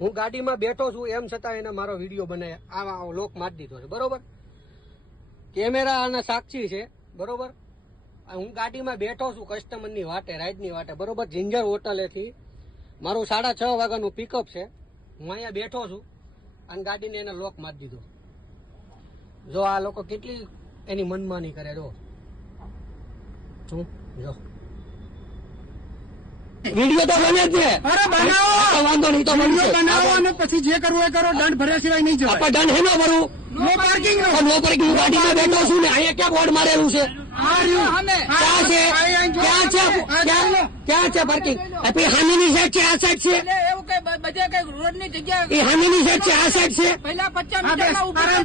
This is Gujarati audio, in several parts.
હું ગાડીમાં બેઠો છું એમ છતાં એને મારો વિડીયો બનાવ્યા આવા લોક મારી દીધો છે, બરોબર? કેમેરા અને સાક્ષી છે, બરોબર? હું ગાડીમાં બેઠો છું કસ્ટમરની વાટે, રાઈડની વાટે, બરોબર? જિંજર હોટલેથી મારું 6:30 વાગ્યાનું પિકઅપ છે. હું અહીંયા બેઠો છું અને ગાડીને એને લોક મારી દીધો. જો આ લોકો કેટલી એની મનમાની કરે, જો શું જો વિડીયો તો બને જ છે. અરે બનાવો, વાંધો નહીં તો બનશે. બનાવો અને પછી જે કરવું એ કરો, દંડ ભર્યા સિવાય નહીં જવાય. આપણે દંડ હેનો ભરવું? નો પાર્કિંગ નો. નો પાર્કિંગ ગાડીમાં બેઠો છું ને અહીંયા ક્યાં બોર્ડ મારેલું છે? ક્યાં છે? ક્યાં છે? ક્યાં છે પાર્કિંગ? આપણી હામીની સાઈડ છે, આ સાઈડ છે? એવું કઈ બધે કઈ રોડ ની જગ્યા એ હામીની સાઈડ છે, આ સાઈડ છે? પહેલા 50 મીટર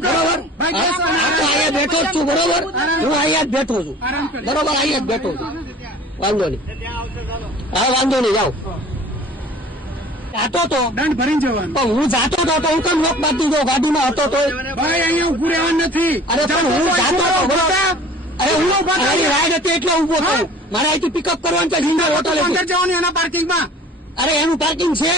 બરોબર. અહીંયા બેઠો જ છું, બરોબર? હું અહીંયા જ બેઠો છું, બરોબર? અહીંયા જ બેઠો છું, વાંધો નહીં. હા વાંધો નહીં, જાઓ. જાતો તો દંડ ભરીને જવાનું. પણ હું જાતો તો હું કેમ લોક બાંધી દો? ગાડીમાં હતો તો ભાઈ અહીંયા ઉભું રહેવાનું નથી. અરે પણ હું જાતો તો બરોબર. અરે હું મારી રાઈડ હતી એટલે ઉભો થયો. મારે અહીંથી પિકઅપ કરવાનું છે જિંજર હોટલ. અંદર જવાનું એના પાર્કિંગમાં. અરે એનું પાર્કિંગ છે,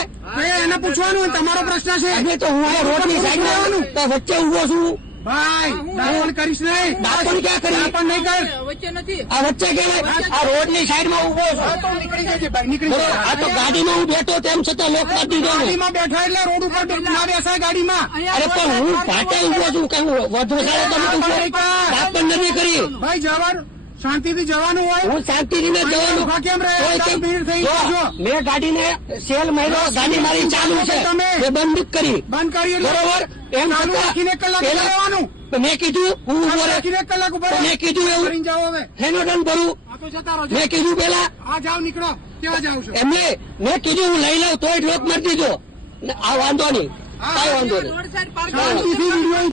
એને પૂછવાનું, તમારો પ્રશ્ન છે. એટલે તો હું આ રોડની સાઈડમાં તો વચ્ચે ઉભો છું. ભાઈ દાખલ કરીશ નહીં. દાખલ ક્યાં કરી? પણ નહીં કર. વચ્ચે નથી. આ વચ્ચે કેવાય? આ રોડની સાઈડમાં ઉભો છું. નીકળી જજે ભાઈ, નીકળી બરોબર. જજે. આ તો ગાડીમાં હું બેઠો તેમ છતાં લોક બાંધી દો ને. ગાડીમાં બેઠા એટલે રોડ ઉપર ના બેસાય ગાડીમાં. અરે પણ હું પાટે ઉભો છું કે હું વધુ સારો તમે ઉભો દાપણ નથી કરી. ભાઈ જવાનું શાંતિથી જવાનું હોય. હું શાંતિથી ને જવાનું. ઊભા કેમ રહે? કોઈ કેમ? ભીડ થઈ જો, ગઈ. મેં ગાડીને સેલ માર્યો, ગાડી મારી ચાલુ છે, તમે. મેં બંધ કરી, બંધ કરી એટલે બરોબર? એમ ચાલુ રાખીને એક કલાક પેલા- રહેવાનું. મેં કીધું હું ઉભો રહે. રાખીને એક કલાક ઉપર મેં કીધું એવું કરીને જાઓ હવે. હેનો દંડ ભરું? આ તો જતા રહો. મેં કીધું પેલા આ જાઓ, નીકળો. કેવા જાવ છો? એમને મેં કીધું હું લઈ લઉં તોય લોક મારી દીધો. આ વાંધો નહીં, કાંઈ વાંધો નહીં. રોડ સાઈડ પાર્ક શાંતિથી વિડીયો